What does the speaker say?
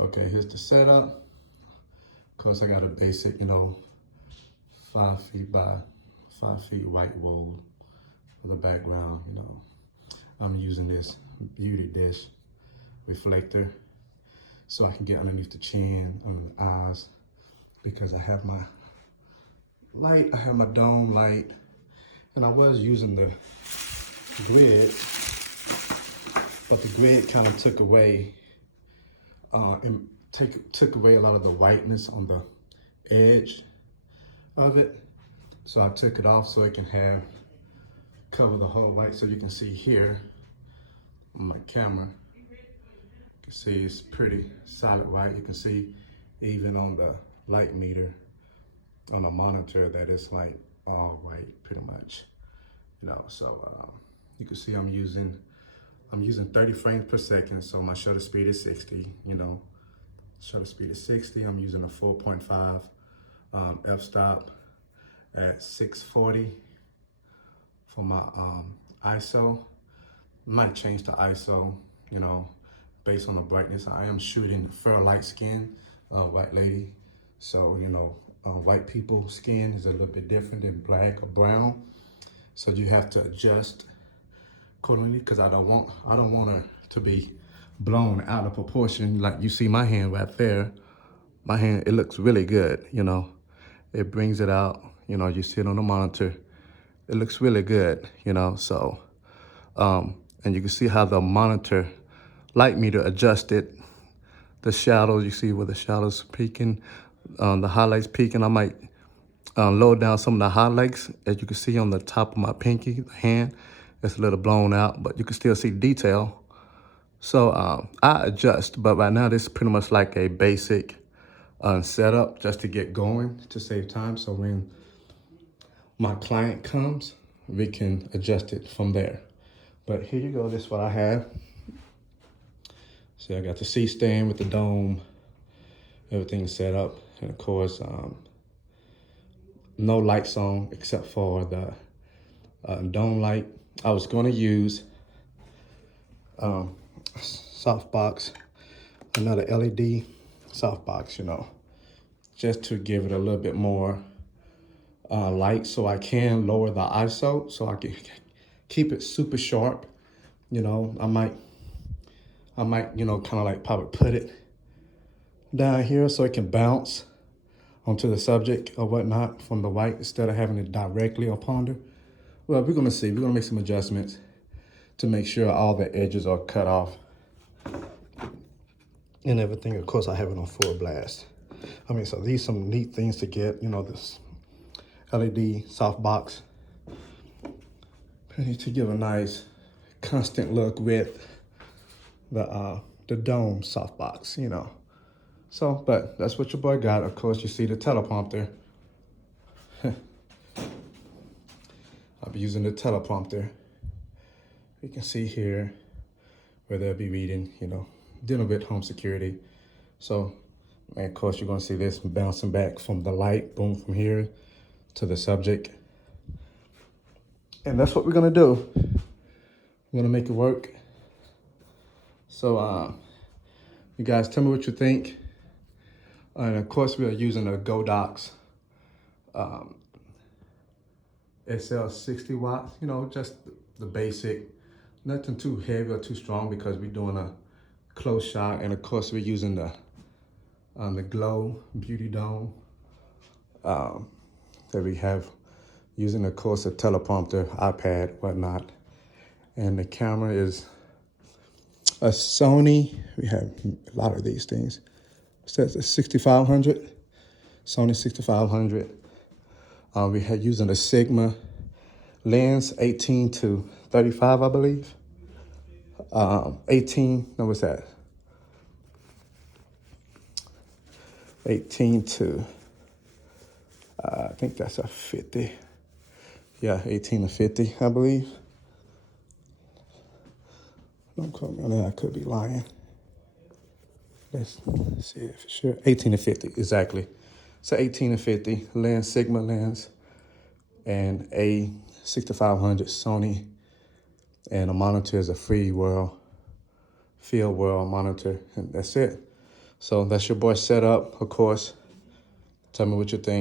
Okay, here's the setup. Of course, I got a basic, 5 feet by 5 feet white wool for the background, I'm using this beauty dish reflector so I can get underneath the chin, under the eyes, because I have my light, I have my dome light, and I was using the grid, but the grid kind of took away took away a lot of the whiteness on the edge of it. So I took it off so it can cover the whole white. So you can see here on my camera, you can see it's pretty solid white. You can see even on the light meter on the monitor that it's like all white pretty much, so you can see I'm using 30 frames per second, so my shutter speed is 60, shutter speed is 60. I'm using a 4.5 f-stop at 640 for my ISO. Might change to ISO, based on the brightness. I am shooting fair light skin, white lady. So, white people's skin is a little bit different than black or brown. So you have to adjust accordingly, because I don't want her to be blown out of proportion. Like you see my hand right there. My hand, it looks really good, It brings it out, you see it on the monitor. It looks really good, so, and you can see how the monitor light meter adjusted the shadows. You see where the shadows peaking, the highlights peaking. I might lower down some of the highlights. As you can see on the top of my pinky, the hand, it's a little blown out, but you can still see detail. So I adjust, but right now this is pretty much like a basic setup just to get going, to save time. So when my client comes, we can adjust it from there. But here you go, this is what I have. See, I got the C-stand with the dome, everything set up. And of course, no lights on except for the dome light. I was gonna use softbox, another LED softbox, just to give it a little bit more light, so I can lower the ISO, so I can keep it super sharp. I might, kind of like probably put it down here so it can bounce onto the subject or whatnot from the white instead of having it directly upon her. Well, we're gonna see. We're gonna make some adjustments to make sure all the edges are cut off and everything. Of course, I have it on full blast. So these some neat things to get, this LED softbox to give a nice constant look with the dome softbox, So, but that's what your boy got. Of course, you see the teleprompter. I'll be using the teleprompter. You can see here where they'll be reading, dealing with home security. So, and of course, you're gonna see this bouncing back from the light, boom, from here to the subject. And that's what we're gonna do. We're gonna make it work. So, you guys tell me what you think. And of course, we are using a Godox SL 60 watts, just the basic, nothing too heavy or too strong, because we're doing a close shot. And of course, we're using the Glow Beauty Dome that we have, using, of course, a teleprompter, iPad, whatnot. And the camera is a Sony. We have a lot of these things. It says a 6500, Sony 6500. We had using a Sigma lens, 18 to 35, I believe. 18, no, what's that? 18 to, I think that's a 50. Yeah, 18 to 50, I believe. Don't quote me on that, I could be lying. Let's see it for sure. 18 to 50, exactly. So 18 to 50, lens, Sigma lens, and a 6500 Sony, and a monitor is a field world monitor, and that's it. So that's your boy set up, of course. Tell me what you think.